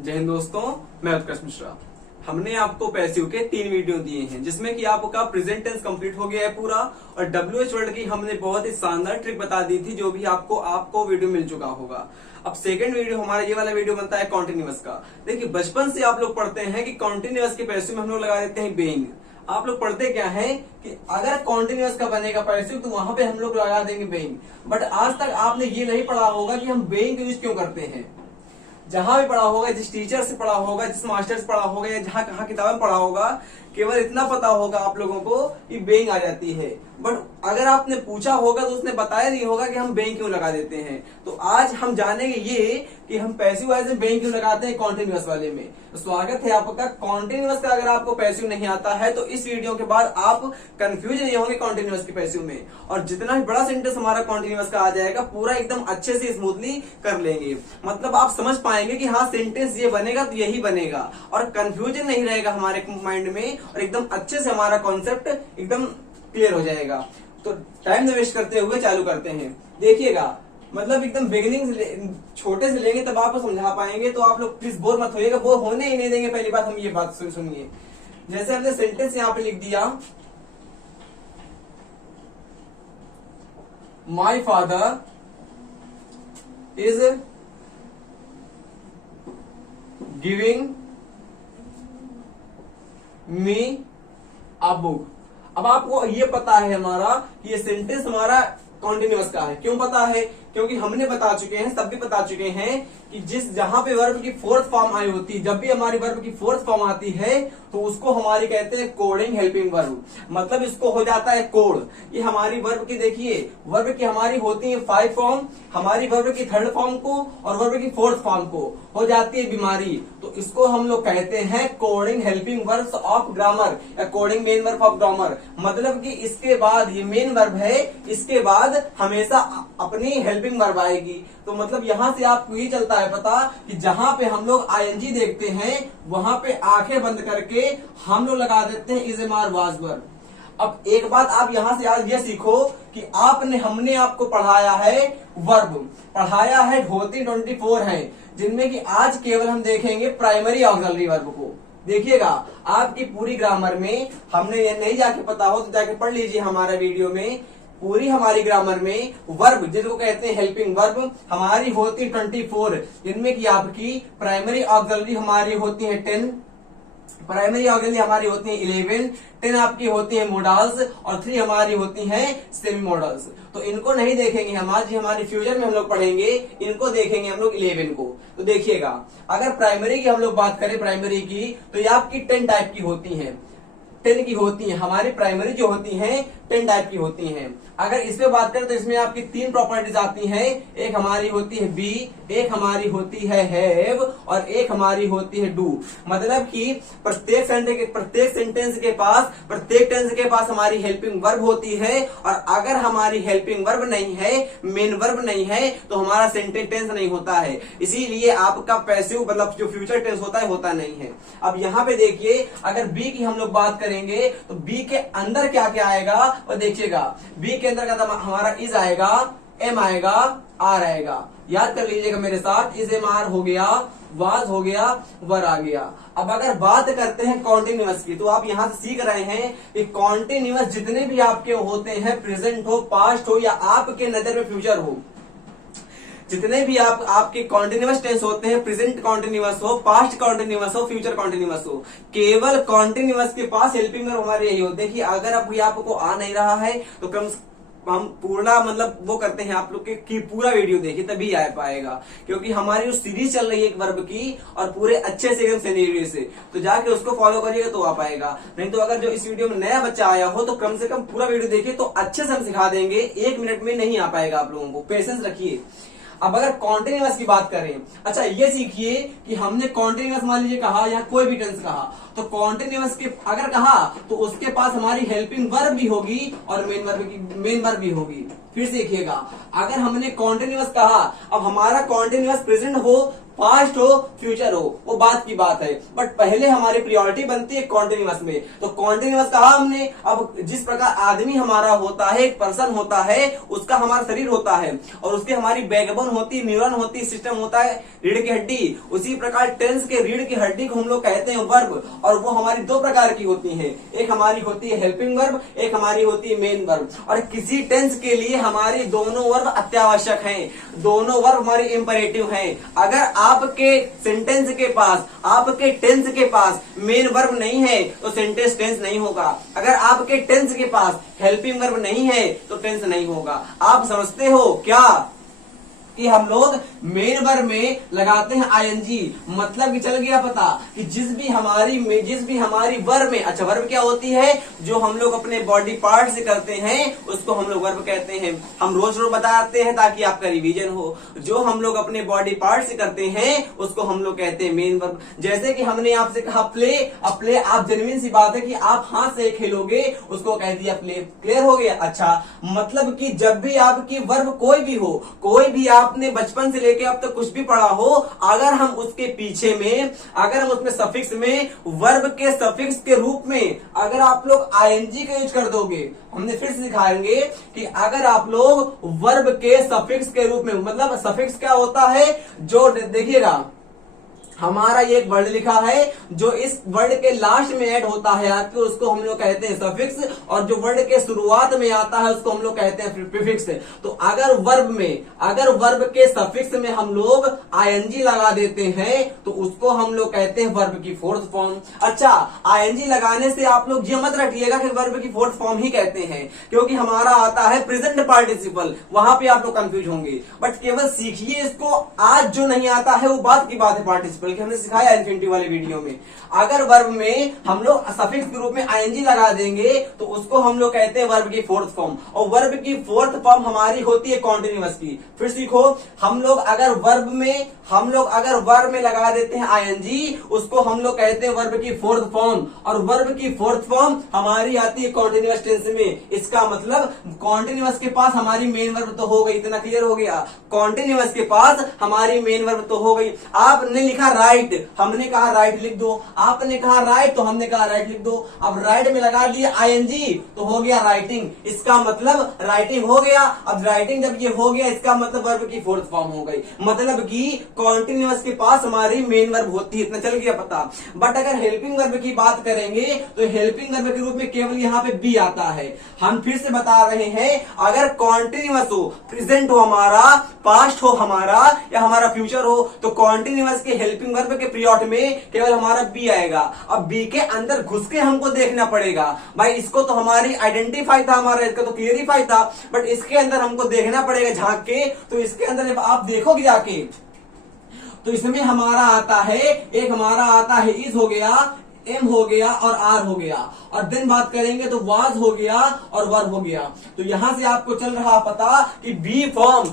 जय हिंद दोस्तों, मैं उत्कर्ष मिश्रा। हमने आपको पैसिव के 3 वीडियो दिए हैं जिसमें कि आपका प्रेजेंट टेंस कंप्लीट हो गया है पूरा, और डब्ल्यूएच वर्ड की हमने बहुत ही शानदार ट्रिक बता दी थी जो भी आपको वीडियो मिल चुका होगा। अब सेकंड वीडियो हमारा ये वाला वीडियो बनता है कॉन्टिन्यूअस का। देखिए, बचपन से आप लोग पढ़ते हैं कि कॉन्टिन्यूअस के पैसिव में हम लोग लगा देते हैं बीइंग। आप लोग पढ़ते क्या है कि अगर कॉन्टिन्यूअस का बनेगा पैसिव तो वहां पे हम लोग लगा देंगे बीइंग। बट आज तक आपने ये नहीं पढ़ा होगा कि हम बीइंग यूज क्यों करते हैं। जहां भी पढ़ा होगा, जिस टीचर से पढ़ा होगा, जिस मास्टर से पढ़ा होगा, या जहां कहा किताब में पढ़ा होगा, केवल इतना पता होगा आप लोगों को कि बेइंग आ जाती है। बट अगर आपने पूछा होगा तो उसने बताया नहीं होगा कि हम बेइंग क्यों लगा देते हैं। तो आज हम जानेंगे ये कि हम पैसिव वाले में बेइंग क्यों लगाते हैं कॉन्टिन्यूअस वाले में। तो स्वागत है आपका। कॉन्टिन्यूअस का अगर आपको पैसिव नहीं आता है तो इस वीडियो के बाद आप कंफ्यूज नहीं होंगे कॉन्टिन्यूअस के पैसिव में, और जितना भी बड़ा सेंटेंस हमारा कॉन्टिन्यूअस का आ जाएगा पूरा एकदम अच्छे से स्मूथली कर लेंगे। मतलब आप समझ पाएंगे कि हाँ, सेंटेंस ये बनेगा तो यही बनेगा, और कंफ्यूजन नहीं रहेगा हमारे माइंड में, और एकदम अच्छे से हमारा कॉन्सेप्ट एकदम क्लियर हो जाएगा। तो टाइम न वेस्ट करते हुए चालू करते हैं। देखिएगा, मतलब एकदम बिगिनिंग से छोटे से लेंगे तब आपको समझा पाएंगे। तो आप लोग प्लीज बोर मत होइएगा, बोर होने ही नहीं देंगे। पहली बात हम ये बात सुनिए। जैसे हमने सेंटेंस यहाँ पे लिख दिया, my father is giving me a book. अब आपको ये पता है हमारा कि ये सेंटेंस हमारा कॉन्टिन्यूअस का है। क्यों पता है? क्योंकि हमने बता चुके हैं, सब भी बता चुके हैं कि जहां पे वर्ब की फोर्थ फॉर्म आई होती है, जब भी हमारी वर्ब की फोर्थ फॉर्म आती है तो उसको हमारी कहते हैं कोडिंग हेल्पिंग वर्ब। मतलब इसको हो जाता है कोड। ये हमारी वर्ब की, देखिए, वर्ब की हमारी होती है 5 फॉर्म, हमारी वर्ब की 3rd फॉर्म को और वर्ब की 4th फॉर्म को हो जाती है बीमारी। तो इसको हम लोग कहते हैं coding helping verbs of grammar, या coding main verb of grammar. मतलब कि इसके बाद ये मेन वर्ब है, इसके बाद हमेशा अपनी हेल्पिंग वर्ब आएगी। तो मतलब यहां से आपको ये चलता है पता कि जहां पे हम लोग आईएनजी देखते हैं वहां पे आंखें बंद करके हम लोग लगा देते हैं is am are was verb. अब एक बात आप यहां से आज ये सीखो कि हमने आपको पढ़ाया है वर्ब, पढ़ाया है होती 24 है, जिनमें कि आज केवल हम देखेंगे प्राइमरी ऑक्सिलरी वर्ब को। देखिएगा, आपकी पूरी ग्रामर में हमने ये नहीं जाके पता हो तो जाके पढ़ लीजिए हमारा वीडियो में। पूरी हमारी ग्रामर में वर्ब जिसको कहते हैं हेल्पिंग वर्ब हमारी होती 24, जिनमें कि आपकी प्राइमरी ऑक्सिलरी हमारी होती है 10, प्राइमरी ऑक्सिलरी हमारी होती है 11, 10 आपकी होती है मोडल्स, और 3 हमारी होती हैं सेमी मॉडल्स। तो इनको नहीं देखेंगे हम आज, हमारी फ्यूचर में हम लोग पढ़ेंगे, इनको देखेंगे हम लोग 11 को। तो देखिएगा, अगर प्राइमरी की हम लोग बात करें, प्राइमरी की, तो ये आपकी 10 टाइप की होती है, 10 की होती है। हमारी प्राइमरी जो होती हैं 10 टाइप की होती हैं। अगर इसमें बात करें तो इसमें आपकी 3 प्रॉपर्टीज आती हैं। एक हमारी होती है बी, एक हमारी होती है हैव, और एक हमारी होती है डू। मतलब कि प्रत्येक सेंटेंस के पास, प्रत्येक टेंस के पास हमारी हेल्पिंग वर्ब होती है, और अगर हमारी हेल्पिंग वर्ब नहीं है, मेन वर्ब नहीं है, तो हमारा सेंटेंस टेंस नहीं होता है। इसीलिए आपका पैसिव मतलब जो फ्यूचर टेंस होता है होता नहीं है। अब यहाँ पे देखिए, अगर बी की हम लोग बात करेंगे तो बी के अंदर क्या क्या आएगा, और देखिएगा, बी के अंदर का हमारा इज आएगा, एम आएगा, आर आएगा। याद कर लीजिएगा मेरे साथ, इज एम आर हो गया, वाज हो गया, वर आ गया। अब अगर बात करते हैं कॉन्टिन्यूअस की, तो आप यहां से सीख रहे हैं कि कॉन्टिन्यूअस जितने भी आपके होते हैं, प्रेजेंट हो, पास्ट हो, या आपके नजर में फ्यूचर हो, जितने भी आपके कॉन्टिन्यूअस टेंस होते हैं, प्रेजेंट कॉन्टिन्यूअस हो, पास्ट कॉन्टिन्यूअस हो, फ्यूचर कॉन्टिन्यूअस हो, केवल कॉन्टिन्यूअस के पास हेल्पिंग वर्ब हमारे यही होते हैं। कि अगर अब आपको आ नहीं रहा है तो कम हम पूरा मतलब वो करते हैं आप लोग की पूरा वीडियो देखिए, तभी आ पाएगा। क्योंकि हमारी जो सीरीज चल रही है एक वर्ब की, और पूरे अच्छे से एकदम सिनेरियो से, तो जाके उसको फॉलो करिएगा तो आ पाएगा। नहीं तो अगर जो इस वीडियो में नया बच्चा आया हो तो कम से कम पूरा वीडियो देखिए, तो अच्छे से हम सिखा देंगे। 1 मिनट में नहीं आ पाएगा आप लोगों को, पेशेंस रखिए। अब अगर कॉन्टिन्यूअस की बात करें, अच्छा ये सीखिए कि हमने कॉन्टिन्यूअस मान लीजिए कहा, या कोई भी टेंस कहा, तो कॉन्टिन्यूअस के अगर कहा तो उसके पास हमारी हेल्पिंग वर्ब भी होगी और मेन वर्ब भी होगी। फिर से देखिएगा, अगर हमने कॉन्टिन्यूअस कहा, अब हमारा कॉन्टिन्यूअस प्रेजेंट हो पास्ट हो फ्यूचर हो, वो बात की बात है, बट पहले हमारी प्रायोरिटी बनती है कॉन्टिन्यूअस में। तो कॉन्टिन्यूअस कहा हमने। अब जिस प्रकार आदमी हमारा होता है, एक पर्सन होता है, उसका हमारा शरीर होता है और उसकी हमारी बैकबोन होती है, न्यूरॉन होती है, सिस्टम होता है रीढ़ की हड्डी, उसी प्रकार टेंस के रीढ़ की हड्डी को हम लोग कहते हैं वर्ब, और वो हमारी दो प्रकार की होती है, एक हमारी होती है हेल्पिंग वर्ब, एक हमारी होती है मेन वर्ब। और किसी टेंस के लिए हमारी दोनों वर्ब अत्यावश्यक हैं, दोनों वर्ब हमारी इंपरेटिव हैं। अगर आपके सेंटेंस के पास, आपके टेंस के पास मेन वर्ब नहीं है तो सेंटेंस टेंस नहीं होगा। अगर आपके टेंस के पास हेल्पिंग वर्ब नहीं है तो टेंस नहीं होगा। आप समझते हो क्या कि हम लोग मेन वर्ब में लगाते हैं आईएनजी, मतलब कि चल गया पता कि जिस भी हमारी वर्ब में, अच्छा वर्ब क्या होती है, जो हम लोग अपने बॉडी पार्ट से करते हैं उसको हम लोग वर्ब कहते हैं। हम रोज रोज बताते हैं ताकि आपका रिवीजन हो। जो हम लोग अपने बॉडी पार्ट से करते हैं उसको हम लोग कहते हैं मेन वर्ब। जैसे कि हमने आपसे कहा प्ले, अब प्ले आप जेन्युइन सी बात है कि आप हाथ से खेलोगे, उसको कह दिया प्ले। क्लियर हो गया। अच्छा, मतलब कि जब भी आपकी वर्ब कोई भी हो, कोई भी आपने बचपन से लेके अब तक कुछ भी पढ़ा हो, अगर हम उसके पीछे में, अगर हम उसमें सफिक्स में, वर्ब के सफिक्स के रूप में अगर आप लोग आईएनजी का यूज कर दोगे, हमने फिर से सिखाएंगे कि अगर आप लोग वर्ब के सफिक्स के रूप में, मतलब सफिक्स क्या होता है, जो देखिएगा हमारा ये एक वर्ड लिखा है जो इस वर्ड के लास्ट में ऐड होता है आपके, उसको हम लोग कहते हैं सफिक्स, और जो वर्ड के शुरुआत में आता है उसको हम लोग कहते हैं प्रीफिक्स। तो अगर वर्ब के सफिक्स में हम लोग आईएनजी लगा देते हैं तो उसको हम लोग कहते हैं वर्ब की फोर्थ फॉर्म। अच्छा, आईएनजी लगाने से आप लोग ये मत रखिएगा कि वर्ब की फोर्थ फॉर्म ही कहते हैं, क्योंकि हमारा आता है प्रेजेंट पार्टिसिपल, वहां पे आप लोग कंफ्यूज होंगे। बट केवल सीखिए इसको, आज जो नहीं आता है वो बात की बात है पार्टिसिपल कि हमने सिखाया इन्फिनिटिव वाले वीडियो में। अगर वर्ब में हम लोग सफिक्स के रूप में आईएनजी लगा देंगे तो उसको हम लोग कहते हैं वर्ब की फोर्थ फॉर्म, और वर्ब की फोर्थ फॉर्म हमारी होती है कॉन्टिन्यूअस की। फिर सीखो, हम लोग अगर वर्ब में लगा देते हैं आईएनजी, उसको हम लोग कहते हैं वर्ब की फोर्थ फॉर्म, और वर्ब की फोर्थ फॉर्म हमारी आती है कॉन्टिन्यूअस टेंस में। इसका मतलब कॉन्टिन्यूअस के पास हमारी मेन वर्ब तो हो गई, इतना क्लियर हो गया। कॉन्टिन्यूअस के पास हमारी मेन वर्ब तो हो गई। आपने लिखा राइट, हमने कहा राइट लिख दो, आपने कहा राइट तो हमने कहा राइट लिख दो। अब राइट में लगा दिया आईएनजी तो हो गया राइटिंग, इसका मतलब राइटिंग हो गया। अब राइटिंग जब ये हो गया इसका मतलब वर्ब की फोर्थ फॉर्म हो गई, मतलब कि कॉन्टिन्यूअस के पास हमारी मेन वर्ब होती है, इतना चल गया पता। बट अगर हेल्पिंग वर्ब की बात करेंगे तो हेल्पिंग वर्ब के रूप में केवल यहाँ पे बी आता है। हम फिर से बता रहे हैं, अगर कॉन्टिन्यूअस हो, प्रेजेंट हो हमारा, पास्ट हो हमारा, या हमारा फ्यूचर हो, तो कॉन्टिन्यूअस के हेल्पिंग वर्ब के पीरियड में केवल हमारा बी आएगा। अब बी के अंदर घुस के हमको देखना पड़ेगा भाई, इसको तो हमारी आइडेंटिफाई था, हमारा इसका तो क्लियरिफाई था, बट इसके अंदर हमको देखना पड़ेगा झांक के। तो इसके अंदर जब आप देखोगे जाके तो इसमें हमारा आता है, एक हमारा आता है इज हो गया, एम हो गया और आर हो गया, और देन बात करेंगे तो वाज हो गया और वर हो गया। तो यहां से आपको चल रहा पता कि बी फॉर्म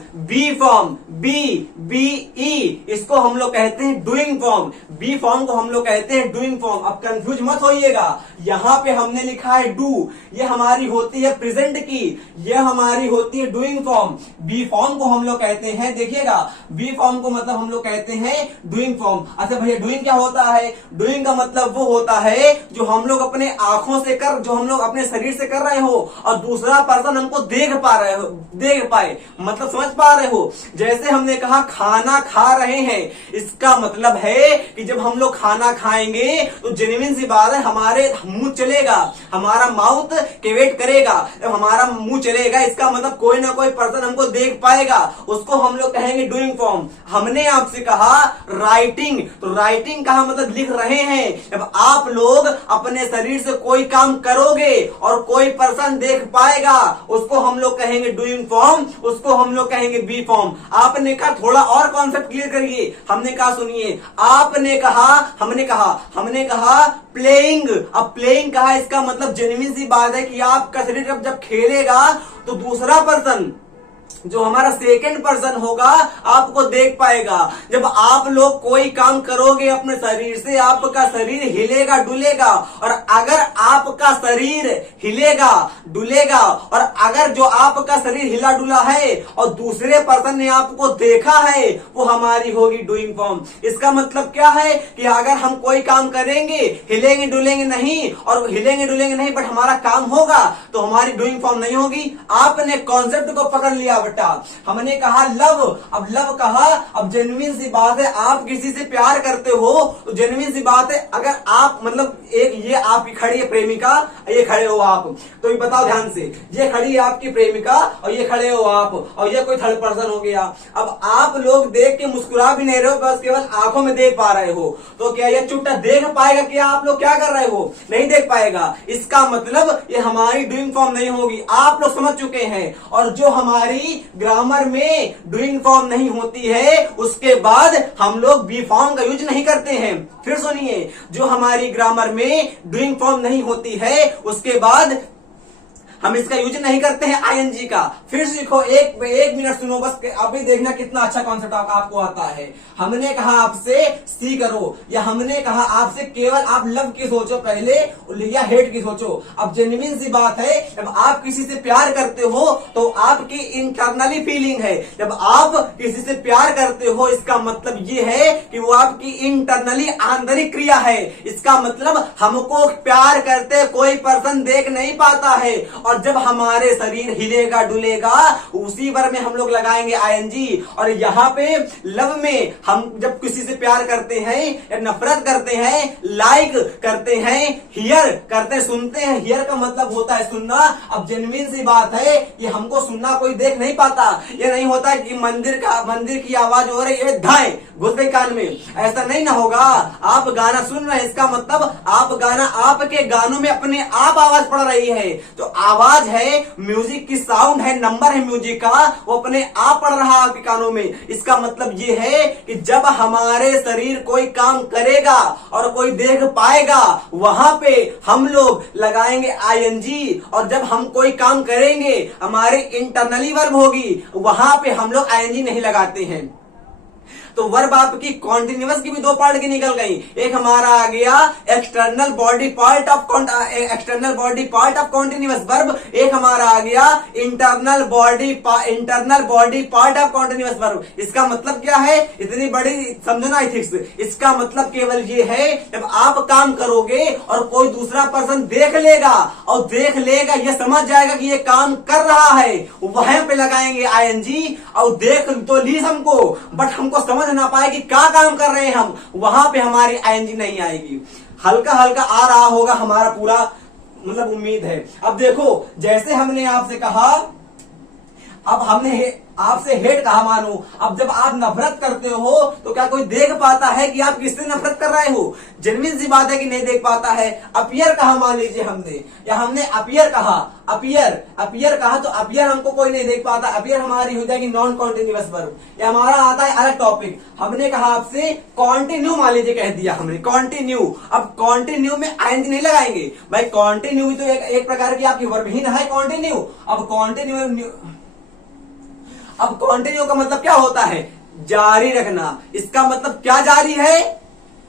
बी ई, इसको हम लोग कहते हैं डूइंग फॉर्म। बी फॉर्म को हम लोग कहते हैं डूइंग फॉर्म। अब कंफ्यूज मत होइएगा, यहां पे हमने लिखा है डू, ये हमारी होती है प्रेजेंट की, ये हमारी होती है डूइंग फॉर्म। बी फॉर्म को हम लोग कहते हैं, देखिएगा बी फॉर्म को मतलब हम लोग कहते हैं डूइंग फॉर्म। अच्छा भैया डूइंग क्या होता है? डूइंग का मतलब वो होता है जो हम लोग अपने आंखों से जो हम लोग अपने शरीर से कर रहे हो और दूसरा पर्सन हमको देख पाए, मतलब समझ पा रहे हो। जैसे हमने कहा खाना खा रहे हैं, इसका मतलब है कि जब हम लोग खाना खाएंगे तो जेन्युइन सी बात है, हमारे मुंह चलेगा, हमारा माउथ केवेट करेगा। जब हमारा मुंह चलेगा इसका मतलब कोई ना कोई पर्सन हमको देख पाएगा, उसको हम लोग कहेंगे डूइंग फॉर्म। हमने आपसे कहा राइटिंग, तो राइटिंग का मतलब लिख रहे हैं। जब आप लोग अपने शरीर से कोई काम करोगे और कोई पर्सन देख पाएगा, उसको हम लोग कहेंगे डूइंग फॉर्म, उसको हम लोग कहेंगे बी फॉर्म। आपने कहा थोड़ा और कॉन्सेप्ट क्लियर करिए। हमने कहा सुनिए, हमने कहा प्लेइंग। अब प्लेइंग कहा, इसका मतलब जेन्युइन सी बात है कि आपका शरीर जब खेलेगा तो दूसरा पर्सन जो हमारा सेकंड पर्सन होगा आपको देख पाएगा। जब आप लोग कोई काम करोगे अपने शरीर से, आपका शरीर हिलेगा डुलेगा, और अगर आपका शरीर हिलेगा डुलेगा और अगर जो आपका शरीर हिला डुला है और दूसरे पर्सन ने आपको देखा है, वो हमारी होगी डूइंग फॉर्म। इसका मतलब क्या है कि अगर हम कोई काम करेंगे, हिलेंगे डुलेंगे नहीं, और हिलेंगे डुलेंगे नहीं बट हमारा काम होगा, तो हमारी डूइंग फॉर्म नहीं होगी। आपने कॉन्सेप्ट को पकड़ लिया बेटा। हमने कहा लव, अब लव कहा, अब जेन्युइन सी बात है, आप किसी से प्यार करते हो तो जेन्युइन सी बात है, अगर आप मतलब एक ये आपकी खड़ी है प्रेमिका, ये खड़े हो आप, तो ये बताओ ध्यान से, ये खड़ी है आपकी प्रेमिका और ये खड़े हो आप, और ये कोई थर्ड पर्सन हो गया। अब आप लोग देख के मुस्कुरा भी नहीं रहे हो, बस केवल आंखों में देख पा रहे हो, तो क्या ये चुट्टा देख पाएगा कि आप लोग क्या कर रहे हो? नहीं देख पाएगा। इसका मतलब ये हमारी डूइंग फॉर्म नहीं होगी। आप लोग समझ चुके हैं। और जो हमारी ग्रामर में डूइंग फॉर्म नहीं होती है, उसके बाद हम लोग बी फॉर्म का यूज नहीं करते हैं। फिर सुनिए, जो हमारी ग्रामर में डूइंग फॉर्म नहीं होती है, उसके बाद हम इसका यूज नहीं करते हैं आईएनजी का। फिर सीखो, एक मिनट सुनो बस, अभी देखना कितना अच्छा कॉन्सेप्ट आपको आता है। हमने कहा आपसे सी करो, या हमने कहा आपसे केवल आप लव की सोचो पहले, या हेट की सोचो। अब जेन्युइन सी बात है, जब आप किसी से प्यार करते हो तो आपकी इंटरनली फीलिंग है। जब आप किसी से प्यार करते हो, इसका मतलब ये है कि वो आपकी इंटरनली आंतरिक क्रिया है। इसका मतलब हमको प्यार करते कोई पर्सन देख नहीं पाता है, और जब हमारे शरीर हिलेगा डुलेगा, उसी वर्ब में हम लोग लगाएंगे आईएनजी। और यहाँ पे लव में हम जब किसी से प्यार करते हैं या नफरत करते हैं, लाइक करते हैं, हियर करते हैं, सुनते हैं, हियर का मतलब होता है सुनना। अब जेन्युइन सी बात है कि हमको सुनना कोई देख नहीं पाता। ये नहीं होता कि मंदिर की आवाज हो रही है, धाए घुस गई कान में, ऐसा नहीं ना होगा। आप गाना सुन रहे हैं, इसका मतलब आप गाना, आपके गानों में अपने आप आवाज पड़ रही है। तो आवाज है, म्यूजिक की साउंड है, नंबर है म्यूजिक का, वो अपने आप पड़ रहा है आपके कानों में। इसका मतलब ये है कि जब हमारे शरीर कोई काम करेगा और कोई देख पाएगा, वहां पे हम लोग लगाएंगे आईएनजी। और जब हम कोई काम करेंगे, हमारे इंटरनली वर्ब होगी, वहां पे हम लोग आईएनजी नहीं लगाते हैं। तो वर्ब आपकी कॉन्टिन्यूअस की भी दो पार्ट की निकल गई। एक हमारा आ गया external body part of continuous verb, एक हमारा आ गया internal body part of continuous verb. इसका मतलब क्या है? इतनी बड़ी समझना एथिक्स। इसका मतलब केवल ये है, जब आप काम करोगे और कोई दूसरा पर्सन देख लेगा, और देख लेगा ये समझ जाएगा कि ये काम कर रहा है, वहां पे लगाएंगे आईएनजी। और देख तो ली हमको, बट हमको समझ ना पाए कि क्या काम कर रहे हैं हम, वहां पे हमारी आईएनजी नहीं आएगी। हल्का हल्का आ रहा होगा हमारा पूरा, मतलब उम्मीद है। अब देखो, जैसे हमने आपसे कहा, अब हमने आपसे हेट कहा मानो, अब जब आप नफरत करते हो तो क्या कोई देख पाता है कि आप किससे नफरत कर रहे हो? जेन्युइन सी बात है कि नहीं देख पाता है। अपियर कहा मान लीजिए हमने, या हमने अपियर कहा, अपियर कहा, तो अपियर हमको कोई नहीं देख पाता, अपियर हमारी हो जाएगी नॉन कॉन्टिन्यूअस वर्ब। या हमारा आता है अलग टॉपिक, हमने कहा आपसे कॉन्टिन्यू मान लीजिए, कह दिया हमने कॉन्टिन्यू। अब कॉन्टिन्यू में आईएनजी नहीं लगाएंगे भाई, कॉन्टिन्यू तो एक प्रकार की आपकी वर्ब ही ना है कॉन्टिन्यू। अब कॉन्टिन्यू का मतलब क्या होता है? जारी रखना। इसका मतलब क्या जारी है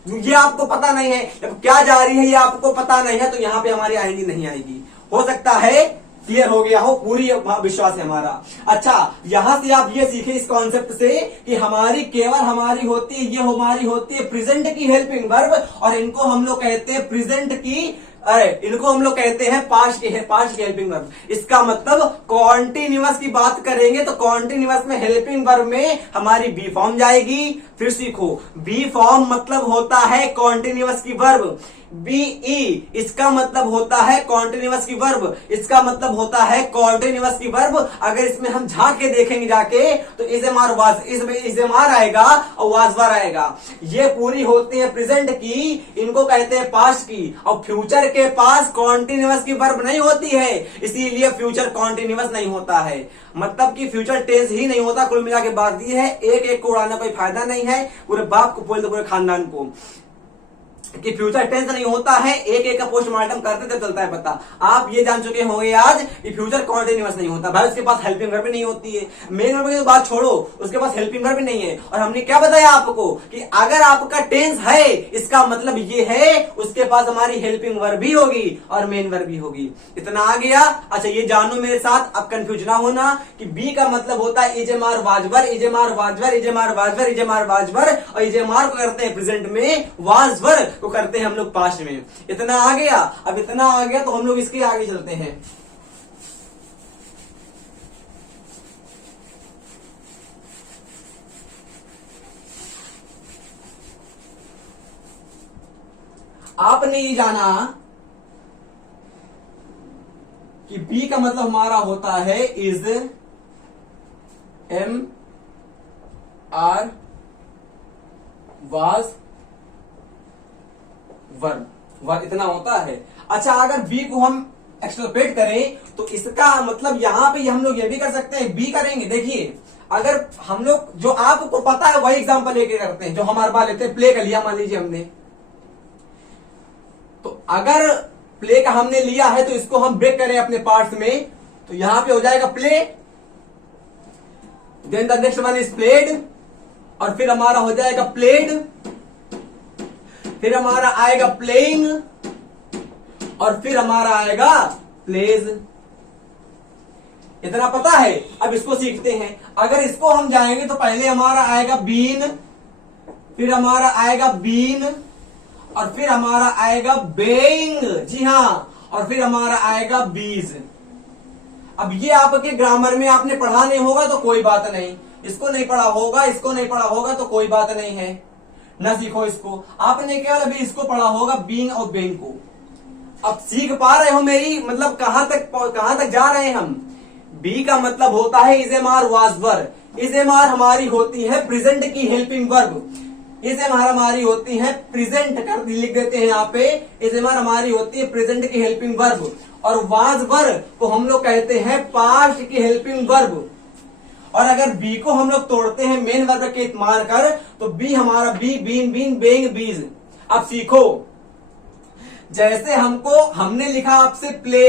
ये आपको पता नहीं है। जब क्या जारी है ये आपको पता नहीं है, तो यहां पे हमारी आईएनजी नहीं आएगी। हो सकता है क्लियर हो गया हो, पूरी विश्वास है हमारा। अच्छा, यहां से आप ये सीखे इस कॉन्सेप्ट से कि हमारी केवल हमारी होती है, ये हमारी होती है प्रेजेंट की हेल्पिंग वर्ब, और इनको हम लोग कहते हैं प्रेजेंट की, इनको हम लोग कहते हैं पास्ट की हेल्पिंग वर्ब। इसका मतलब कॉन्टिन्यूअस की बात करेंगे तो कॉन्टिन्यूअस में हेल्पिंग वर्ब में हमारी बी फॉर्म जाएगी। फिर सीखो, बी फॉर्म मतलब होता है कॉन्टिन्यूअस की वर्ब। बीई इसका मतलब होता है कॉन्टिन्यूअस की वर्ब, इसका मतलब होता है कॉन्टिन्यूअस की वर्ब। अगर इसमें हम झांक के देखेंगे जाके तो इज़ेमार वाज, इसमें इज़ेमार आएगा और वाजवार आएगा। ये पूरी होती है प्रेजेंट की, इनको कहते हैं पास्ट की। और फ्यूचर के पास कॉन्टिन्यूअस की वर्ब नहीं होती है, इसीलिए फ्यूचर कॉन्टिन्यूअस नहीं होता है। मतलब कि फ्यूचर टेंस ही नहीं होता। कुल मिला के बात ये है, एक एक को उड़ाना कोई फायदा नहीं है, पूरे बाप को बोल दो, पूरे खानदान को। कि फ्यूचर टेंस नहीं होता है, एक एक का पोस्टमार्टम करते थे चलता है पता। आप ये जान चुके होंगे आज कि फ्यूचर कॉन्टिन्यूअस नहीं होता भाई, उसके पास हेल्पिंग वर्ब भी नहीं होती है। मेन वर्ब की तो बात छोड़ो, उसके पास हेल्पिंग वर्ब भी नहीं है। और हमने क्या बताया आपको कि अगर आपका टेंस है इसका मतलब ये है उसके पास हमारी हेल्पिंग वर्ब भी होगी और मेन वर्ब भी होगी। इतना आ गया। अच्छा ये जानो मेरे साथ, अब कंफ्यूज ना होना कि बी का मतलब होता है इजेमार वाजवर, इजेमार वाजवर, इजेमार वाजवर, इजेमार वाजवर, और इजेमार को करते हैं प्रेजेंट में, वाजवर को करते हैं हम लोग पास्ट में। इतना आ गया। अब इतना आ गया तो हम लोग इसके आगे चलते हैं। आपने ये जाना कि बी का मतलब हमारा होता है is am are was verb इतना होता है। अच्छा अगर बी को हम एक्सट्रपोलेट करें तो इसका मतलब यहां पे हम लोग ये भी कर सकते हैं, बी करेंगे। देखिए अगर हम लोग जो आपको पता है वही एग्जांपल लेके करते हैं, जो हमारे पास लेते हैं प्ले कर लिया मान लीजिए हमने, तो अगर प्ले का हमने लिया है तो इसको हम ब्रेक करें अपने पार्ट्स में, तो यहां पे हो जाएगा play, then the next one is played, और फिर हमारा हो जाएगा प्लेड, फिर हमारा आएगा प्लेइंग, और फिर हमारा आएगा प्लेज। इतना पता है। अब इसको सीखते हैं। अगर इसको हम जाएंगे तो पहले हमारा आएगा बीन, फिर हमारा आएगा बीन, और फिर हमारा आएगा बेइंग, जी हां, और फिर हमारा आएगा बीज। अब ये आपके ग्रामर में आपने पढ़ा नहीं होगा तो कोई बात नहीं, इसको नहीं पढ़ा होगा, इसको नहीं पढ़ा होगा तो कोई बात नहीं है, ना सीखो इसको। आपने केवल अभी इसको पढ़ा होगा बीइंग और बेइंग को। अब सीख पा रहे हो मेरी मतलब कहां तक जा रहे हैं हम। बी का मतलब होता है इजेमार वाजवर, इजेमार हमारी होती है प्रेजेंट की हेल्पिंग वर्ब, इजेमार हमारी होती है प्रेजेंट कर लिख देते हैं यहाँ पे, इजेमार हमारी होती है प्रेजेंट की हेल्पिंग वर्ब, और वाजवर को हम लोग कहते हैं पास्ट की हेल्पिंग वर्ब। और अगर बी को हम लोग तोड़ते हैं मेन वर्ब के इस्तेमाल कर तो बी हमारा बी बीन बीन बेइंग बीज। अब सीखो, जैसे हमने लिखा आपसे प्ले,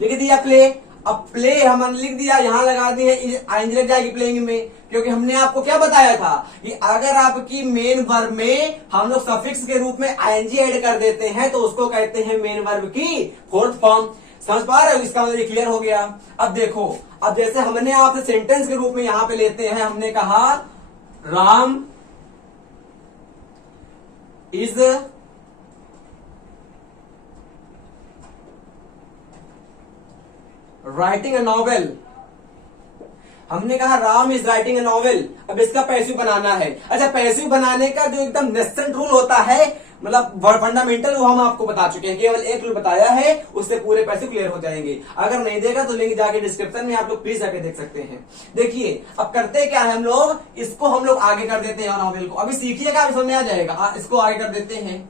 लिख दिया प्ले, अब प्ले हमने लिख दिया, यहां लगा दी है आईएनजी लग जाएगी प्लेइंग में, क्योंकि हमने आपको क्या बताया था कि अगर आपकी मेन वर्ब में हम लोग सफिक्स के रूप में आईएनजी ऐड कर देते हैं तो उसको कहते हैं मेन वर्ब की फोर्थ फॉर्म। समझ पा रहे हो? इसका मतलब क्लियर हो गया। अब देखो, अब जैसे हमने आपसे सेंटेंस के रूप में यहां पे लेते हैं, हमने कहा Ram is writing a novel, हमने कहा Ram is writing a novel. अब इसका पैसिव बनाना है। अच्छा पैसिव बनाने का जो एकदम नेसेंट रूल होता है, मतलब फंडामेंटल, वो हम आपको बता चुके हैं, केवल एक रूल बताया है, उससे पूरे पैसिव क्लियर हो जाएंगे। अगर नहीं देखा तो लिंक जाके डिस्क्रिप्शन में आप लोग प्लीज जाके देख सकते हैं। देखिए अब करते क्या है हम लोग, इसको हम लोग आगे कर देते हैं नॉवेल को। अभी सीखिएगा, अभी समझ में आ जाएगा। इसको आगे कर देते हैं।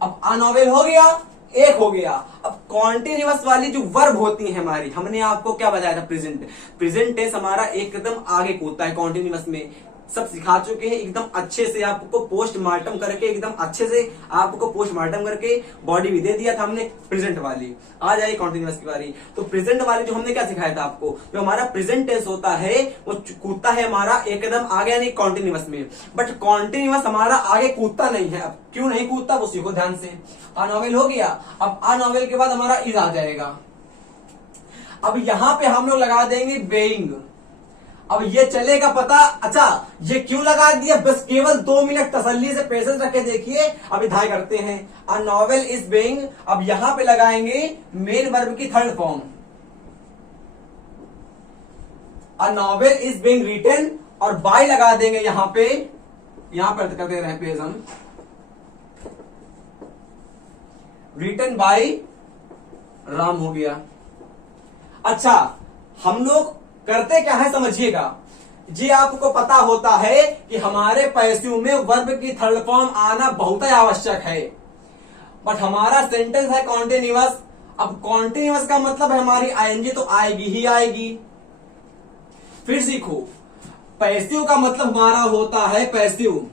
अब अनॉवेल हो गया, एक हो गया। अब कॉन्टिन्यूअस वाली जो वर्ब होती है हमारी, हमने आपको क्या बताया था, प्रेजेंट, प्रेजेंट टेंस हमारा एकदम आगे कूदता है कॉन्टिन्यूअस में, सब सिखा चुके हैं एकदम अच्छे से, आपको पोस्टमार्टम करके एकदम अच्छे से आपको पोस्टमार्टम करके बॉडी भी दे दिया था हमने प्रेजेंट वाली। आ जाए कॉन्टिन्यूअस की बारी। तो प्रेजेंट वाली जो हमने क्या सिखाया था आपको, जो हमारा प्रेजेंट टेंस होता है वो कूदता है हमारा एकदम आगे, यानी कॉन्टिन्यूअस में, बट कॉन्टिन्यूअस हमारा आगे कूदता नहीं है। अब क्यों नहीं कूदता वो सीखो ध्यान से। अनॉवेल हो गया। अब अनॉवेल के बाद हमारा इज आ जाएगा। अब यहां पे हम लोग लगा देंगे बेइंग। अब ये चलेगा पता। अच्छा ये क्यों लगा दिया, बस केवल 2 मिनट तसल्ली से पेशेंस रख के देखिए। अभी धाय करते हैं। अ नॉवेल इज बेइंग, अब यहां पे लगाएंगे मेन वर्ब की third form. A novel is being written, और बाय लगा देंगे यहां पे, यहां पर कर दे रहे हैं पेज हम, रिटन बाय राम हो गया। अच्छा हम लोग करते क्या है समझिएगा, जी आपको पता होता है कि हमारे पैसिव में वर्ब की थर्ड फॉर्म आना बहुत ही आवश्यक है, बट हमारा सेंटेंस है कॉन्टिन्यूअस। अब कॉन्टिन्यूअस का मतलब है हमारी आईएनजी तो आएगी ही आएगी। फिर सीखो, पैसिव का मतलब हमारा होता है पैसिव,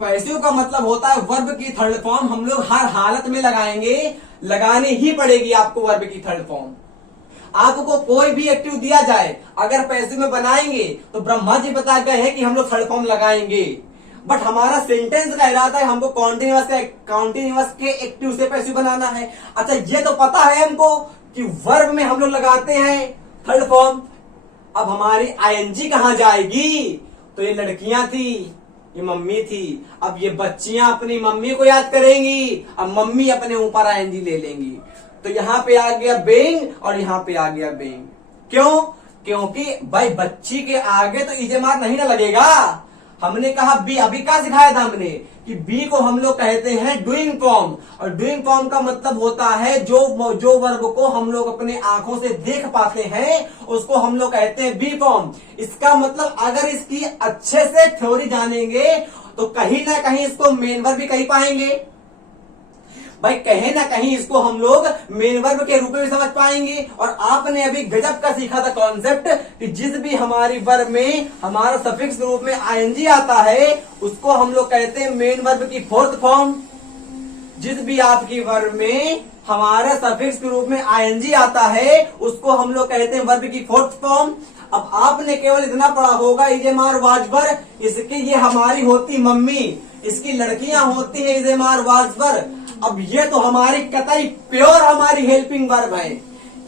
पैसिव का मतलब होता है वर्ब की थर्ड फॉर्म हम लोग हर हालत में लगाएंगे, लगानी ही पड़ेगी आपको वर्ब की थर्ड फॉर्म। आपको कोई भी एक्टिव दिया जाए अगर पैसिव में बनाएंगे तो ब्रह्मा जी बता गए हैं कि हम लोग थर्ड फॉर्म लगाएंगे। बट हमारा सेंटेंस कह रहा था हमको कॉन्टिन्यूअस के एक्टिव से पैसिव बनाना है। अच्छा ये तो पता है हमको कि वर्ब में हम लोग लगाते हैं थर्ड फॉर्म। अब हमारी आईएनजी कहां जाएगी? तो ये लड़कियां थी, ये मम्मी थी, अब ये बच्चियां अपनी मम्मी को याद करेंगी, अब मम्मी अपने ऊपर आईएनजी ले लेंगी। तो यहां पे आ गया बेइंग और यहां पे आ गया बेइंग। क्यों? क्योंकि भाई बच्ची के आगे तो इजेमार नहीं ना लगेगा। हमने कहा बी, अभी क्या सिखाया था हमने कि बी को हम लोग कहते हैं डूइंग फॉर्म, और डूइंग फॉर्म का मतलब होता है जो वर्ब को हम लोग अपने आंखों से देख पाते हैं उसको हम लोग कहते हैं बी फॉर्म। इसका मतलब अगर इसकी अच्छे से थ्योरी जानेंगे तो कहीं ना कहीं इसको मेन वर्ब भी कही पाएंगे भाई, कहीं ना कहीं इसको हम लोग मेन वर्ब के रूप में भी समझ पाएंगे। और आपने अभी गजब का सीखा था कॉन्सेप्ट कि जिस भी हमारी वर्ब में हमारा सफिक्स के रूप में आईएनजी आता है उसको हम लोग कहते हैं मेन वर्ब की फोर्थ फॉर्म। जिस भी आपकी वर्ब में हमारा सफिक्स के रूप में आईएनजी आता है उसको हम लोग कहते हैं वर्ब की फोर्थ फॉर्म। अब आपने केवल इतना पढ़ा होगा इजेमार वाजबर, इसकी ये हमारी होती मम्मी, इसकी लड़कियां होती है इजेमार वाजबर। अब ये तो हमारी कतई प्योर हमारी हेल्पिंग वर्ब है,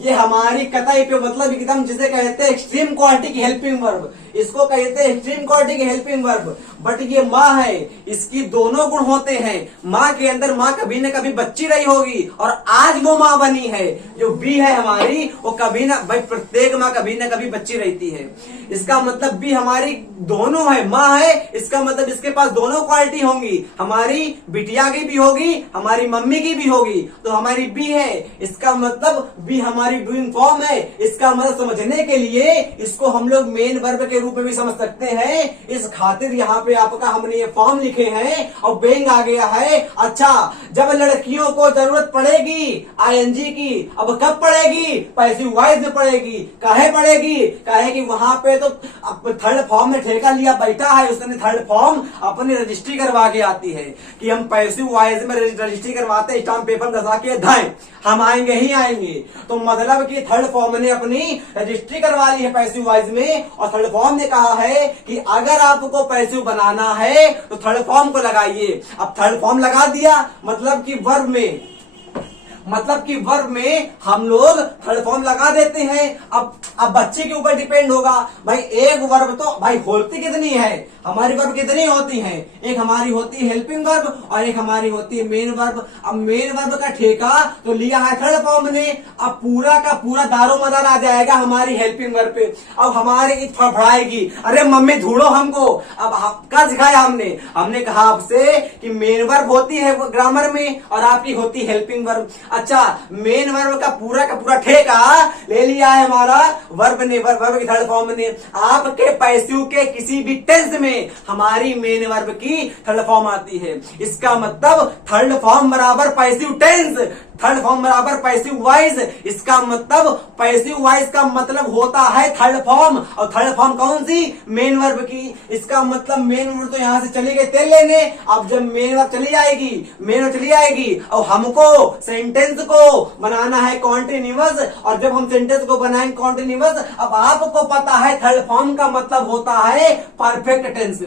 ये हमारी कतई प्योर मतलब एकदम जिसे कहते हैं एक्सट्रीम क्वालिटी की हेल्पिंग वर्ब, इसको कहते हैं एक्सट्रीम क्वालिटी की हेल्पिंग वर्ब। बट ये माँ है, इसकी दोनों गुण होते हैं। माँ के अंदर माँ कभी न कभी बच्ची रही होगी और आज वो माँ बनी है। जो बी है हमारी वो कभी ना, भाई प्रत्येक माँ कभी न कभी बच्ची रहती है। इसका मतलब बी हमारी दोनों है, माँ है, इसका मतलब इसके पास दोनों क्वालिटी होंगी, हमारी बिटिया की भी होगी, हमारी मम्मी की भी होगी। तो हमारी बी है, इसका मतलब बी हमारी डूइंग फॉर्म है। इसका मतलब समझने के लिए इसको हम लोग मेन वर्ब के रूप में भी समझ सकते हैं। इस खातिर यहाँ पे आपका हमने ये फॉर्म लिखे हैं और बेइंग आ गया है। अच्छा जब लड़कियों को जरूरत पड़ेगी आईएनजी की, अब कब पड़ेगी? पैसिव वॉइस में पड़ेगी। काहे पड़ेगी? काहे कि वहां पे तो थर्ड फॉर्म में ठेका लिया बैठा है, उसने थर्ड फॉर्म अपनी रजिस्ट्री करवा के आती है कि हम पैसिव वॉइस में रजिस्ट्री करवाते, स्टाम्प पेपर दसा के धाए हम आएंगे ही आएंगे। तो मतलब कि थर्ड फॉर्म ने अपनी रजिस्ट्री करवा ली है पैसिव वॉइस में, और थर्ड फॉर्म ने कहा है कि अगर आपको पैसिव बनाना है तो थर्ड फॉर्म को लगाइए। अब थर्ड फॉर्म लगा दिया मतलब कि वर्ब में हम लोग थर्ड फॉर्म लगा देते हैं। अब बच्चे के ऊपर डिपेंड होगा भाई, एक वर्ब तो भाई होती कितनी है, हमारी वर्ब कितनी होती है? एक हमारी होती है हेल्पिंग वर्ब और एक हमारी होती है मेन वर्ब। अब मेन वर्ब का ठेका तो लिया है थर्ड फॉर्म ने, अब पूरा का पूरा दारोमदार आ जाएगा हमारी हेल्पिंग वर्ब पे। अब हमारी फड़फड़ाएगी, अरे मम्मी ढूंढो हमको। अब क्या सिखाया हमने कहा आपसे कि मेन वर्ब होती है ग्रामर में और आपकी होती हेल्पिंग वर्ब। अच्छा मेन वर्ब का पूरा ठेका ले लिया है हमारा वर्ब की थर्ड फॉर्म ने। आपके पैसिव के किसी भी टेंस में हमारी मेन वर्ब की थर्ड फॉर्म आती है। इसका मतलब थर्ड फॉर्म बराबर पैसिव टेंस, थर्ड फॉर्म बराबर पैसिव वॉइस। इसका मतलब पैसिव वॉइस का मतलब होता है थर्ड फॉर्म, और थर्ड फॉर्म कौन सी? मेन वर्ब की। इसका मतलब मेन वर्ब तो यहां से चली गई तेल लेने। अब जब मेन वर्ब चली जाएगी और हमको सेंटेंस को बनाना है कॉन्टिन्यूअस, और जब हम सेंटेंस को बनाएंगे कॉन्टिन्यूअस, अब आपको पता है थर्ड फॉर्म का मतलब होता है परफेक्ट टेंस।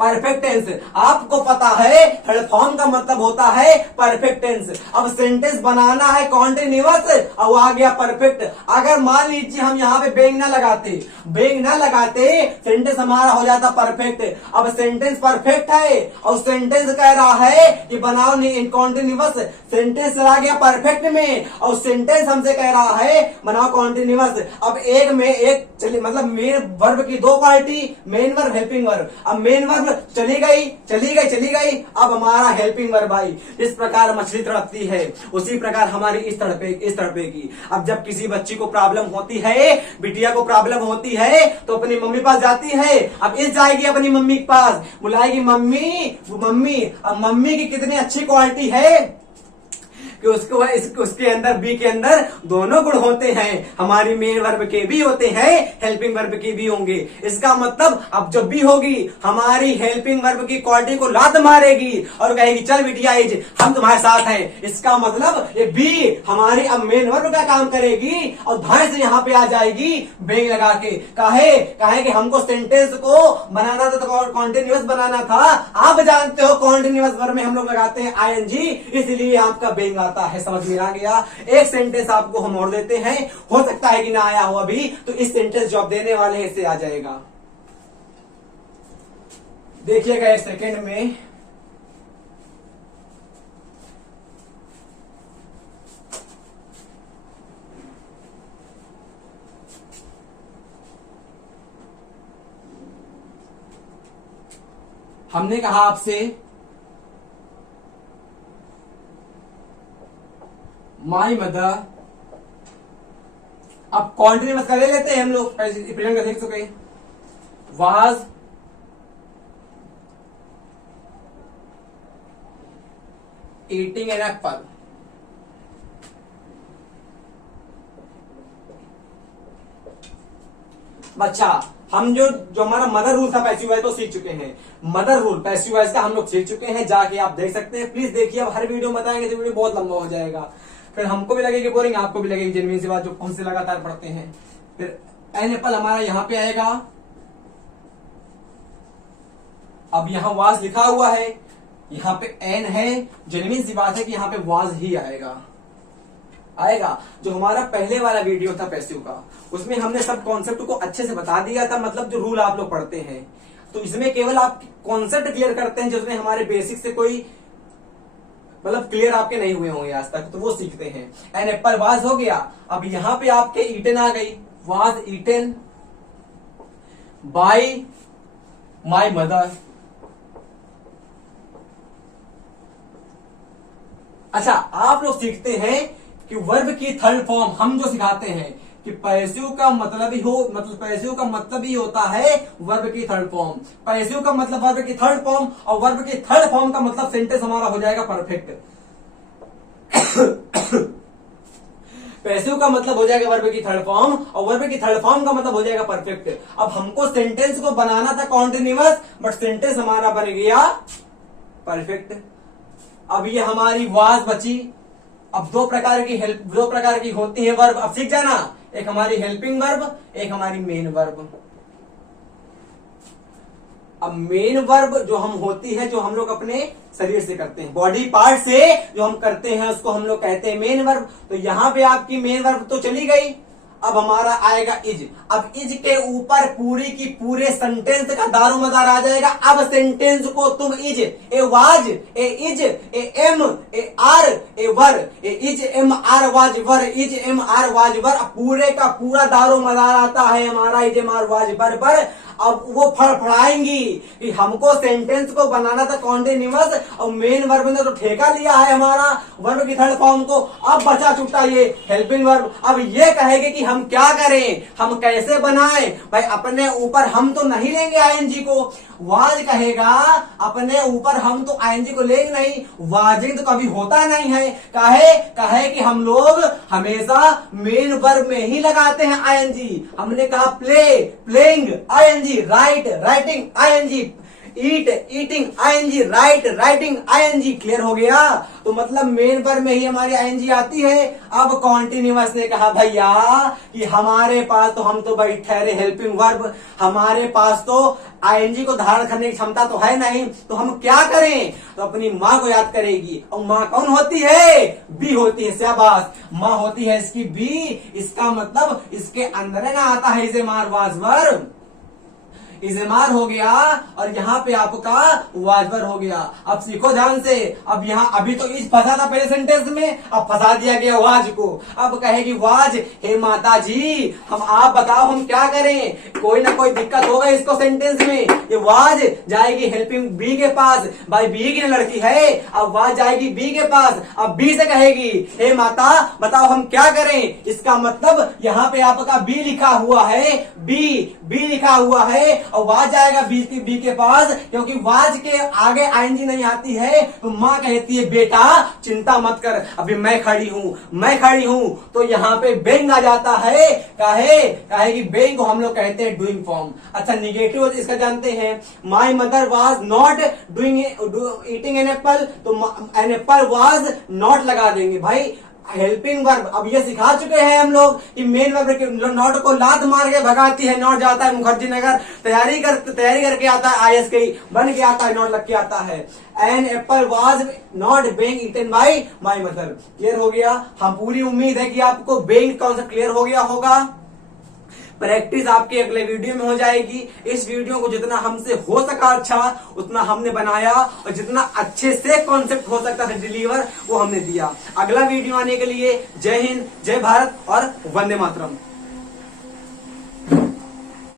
परफेक्ट टेंस आपको पता है थर्ड फॉर्म का मतलब होता है परफेक्ट टेंस। अब सेंटेंस बनाना है कॉन्टिन्यूअस और आ गया परफेक्ट। अगर मान लीजिए हम यहाँ पे बेइंग ना लगाते सेंटेंस हमारा हो जाता परफेक्ट। अब सेंटेंस परफेक्ट है और सेंटेंस कह रहा है कि बनाओ कॉन्टिन्यूअस, सेंटेंस चला गया परफेक्ट में और सेंटेंस हमसे कह रहा है बनाओ कॉन्टिन्यूअस। अब एक में एक चलिए मतलब मेन वर्ब की दो quality, main verb helping verb. अब मेन वर्ब चली गई, अब हमारा हेल्पिंग वर्ब आई। इस प्रकार मछली तड़पती है, उसी प्रकार हमारी इस तड़पे की। अब जब किसी बच्ची को प्रॉब्लम होती है, बिटिया को प्रॉब्लम होती है तो अपनी मम्मी पास जाती है। अब इस जाएगी अपनी मम्मी के पास, बुलाएगी मम्मी। अब मम्मी की कितनी अच्छी क्वालिटी है कि उसके अंदर बी के अंदर दोनों गुण होते हैं, हमारी मेन वर्ब के भी होते हैं, हेल्पिंग वर्ब के भी होंगे। इसका मतलब अब जब बी होगी हमारी हेल्पिंग वर्ब की क्वालिटी को लात मारेगी और कहेगी चल बिटिया इज हम तुम्हारे साथ हैं। इसका मतलब ये बी हमारी अब मेन वर्ब का काम करेगी और धाए से यहाँ पे आ जाएगी बेग लगा के। काहे कि हमको सेंटेंस को बनाना था तो कॉन्टिन्यूअस बनाना था। आप जानते हो कॉन्टिन्यूअस वर्ब में हम लोग लगाते हैं आईएनजी, इसलिए आपका बेग आता है। समझ में आ गया। एक सेंटेंस आपको हम और देते हैं, हो सकता है कि ना आया हो अभी, तो इस सेंटेंस जो आप देने वाले हैं इससे आ जाएगा। देखिएगा एक सेकेंड में। हमने कहा आपसे माई मदर, अब कॉन्टिन्यूअस का ले लेते हैं हम लोग, प्रेजेंट का देख चुके, वाज ईटिंग एन एप्पल। अच्छा, हम जो हमारा मदर रूल था पैसिव वॉइस तो सीख चुके हैं। मदर रूल पैसिव वॉइस का हम लोग सीख चुके हैं, जाके आप देख सकते हैं। प्लीज देखिए, अब हर वीडियो में बताएंगे तो वीडियो बहुत लंबा हो जाएगा, फिर हमको भी लगेगी बोरिंग, आपको भी लगेगी जेन्युइन सी बात, जो हमसे लगातार पढ़ते हैं। फिर एन एप्पल हमारा यहां पे आएगा। अब यहां वाज लिखा हुआ है, यहां पे एन है, जेन्युइन सी बात है कि यहां पे वाज ही आएगा। जो हमारा पहले वाला वीडियो था पैसिव का, उसमें हमने सब कॉन्सेप्ट को अच्छे से बता दिया था, मतलब जो रूल आप लोग पढ़ते हैं। तो इसमें केवल आप कॉन्सेप्ट क्लियर करते हैं, जिसमें हमारे बेसिक से कोई मतलब क्लियर आपके नहीं हुए होंगे आज तक, तो वो सीखते हैं। एन एप्पल वाज हो गया। अब यहां पे आपके ईटन आ गई, was eaten by my mother. अच्छा, आप लोग सीखते हैं कि वर्ब की थर्ड फॉर्म हम जो सिखाते हैं कि पैसिव का मतलब पैसिव का मतलब ही होता है वर्ब की थर्ड फॉर्म। पैसिव का मतलब वर्ब की थर्ड फॉर्म, और वर्ब की थर्ड फॉर्म का मतलब सेंटेंस हमारा हो जाएगा परफेक्ट। पैसिव का मतलब हो जाएगा वर्ब की थर्ड फॉर्म, और वर्ब की थर्ड फॉर्म का मतलब हो जाएगा परफेक्ट। अब हमको सेंटेंस को बनाना था कॉन्टिन्यूअस, बट सेंटेंस हमारा बन गया परफेक्ट। अब ये हमारी वाज बची। अब दो प्रकार की होती है वर्ब, अब सीख जाना, एक हमारी हेल्पिंग वर्ब, एक हमारी मेन वर्ब। अब मेन वर्ब जो हम होती है, जो हम लोग अपने शरीर से करते हैं, बॉडी पार्ट से जो हम करते हैं, उसको हम लोग कहते हैं मेन वर्ब। तो यहां पे आपकी मेन वर्ब तो चली गई। अब हमारा आएगा इज। अब इज के ऊपर पूरी की पूरे सेंटेंस का दारोमदार आ जाएगा। अब सेंटेंस को तुम is, a was, a is, a am, a are, a were, a is am are was were, is am are was were, पूरे का पूरा दारोमदार आता है हमारा is am are was were पर। अब वो फड़फड़ाएंगी कि हमको सेंटेंस को बनाना था कॉन्टिन्यूअस, और मेन वर्ब ने तो ठेका लिया है हमारा वर्ब की थर्ड फॉर्म को। अब बचा छुट्टा ये हेल्पिंग वर्ब। अब ये कहेगी कि हम क्या करें, हम कैसे बनाएं। भाई अपने ऊपर हम तो नहीं लेंगे आईएनजी को, वाज कहेगा अपने ऊपर हम तो आईएनजी को लेंगे नहीं, वाजिंग तो कभी होता नहीं है। कहे कि हम लोग हमेशा मेन वर्ब में ही लगाते हैं आईएनजी। हमने कहा play, playing I N G, write, writing I N G, eat, eating I N G, write, writing I N G. Clear हो गया। तो मतलब मेन वर्ब में ही हमारी आईएनजी आती है। अब कॉन्टिन्यूअस ने कहा भैया कि हमारे पास तो, हम तो भाई ठहरे हेल्पिंग वर्ब, हमारे पास तो आईएनजी को धारण करने की क्षमता तो है नहीं, तो हम क्या करें। तो अपनी माँ को याद करेगी, और माँ कौन होती है, बी होती है। शाबाश, माँ होती है इसकी बी। इसका मतलब इसके अंदर ना आता है इसे मार वाज वर्ब, इज़मार हो गया, और यहाँ पे आपका वाजबर हो गया। अब सीखो ध्यान से। अब यहाँ अभी तो इज फंसा था पहले सेंटेंस में, अब फंसा दिया गया वाज को। अब कहेगी वाज, हे माता जी हम, आप बताओ हम क्या करें, कोई ना कोई दिक्कत होगा इसको सेंटेंस में। ये वाज जाएगी हेल्पिंग बी के पास, भाई बी की लड़की है। अब वाज जाएगी बी के पास, अब बी से कहेगी हे माता बताओ हम क्या करें। इसका मतलब यहाँ पे आपका बी लिखा हुआ है, बी लिखा हुआ है, और वाज जाएगा बी के पास, क्योंकि वाज के आगे आईएनजी नहीं आती है तो माँ कहती है बेटा चिंता मत कर, अभी मैं खड़ी हूं, तो यहाँ पे बेंग आ जाता है। काहे कि बेंग को हम लोग कहते हैं डूइंग फॉर्म। अच्छा, निगेटिव इसका जानते हैं, my mother was not doing eating an apple, तो एन एप्पल वाज नॉट लगा देंगे भाई। हेल्पिंग वर्ब, अब ये सिखा चुके हैं हम लोग कि मेन वर्ब नॉट को लात मार के भगाती है, नॉट जाता है मुखर्जी नगर, तैयारी करके आता है, आईएएस के बन के आता है, नॉट लग के आता है। An apple was not being eaten by my mother. Clear हो गया? हम पूरी उम्मीद है कि आपको बीइंग कॉन्सेप्ट क्लियर हो गया होगा। प्रैक्टिस आपके अगले वीडियो में हो जाएगी। इस वीडियो को जितना हमसे हो सका अच्छा उतना हमने बनाया, और जितना अच्छे से कॉन्सेप्ट हो सकता था डिलीवर वो हमने दिया। अगला वीडियो आने के लिए जय हिंद, जय भारत और वंदे मातरम।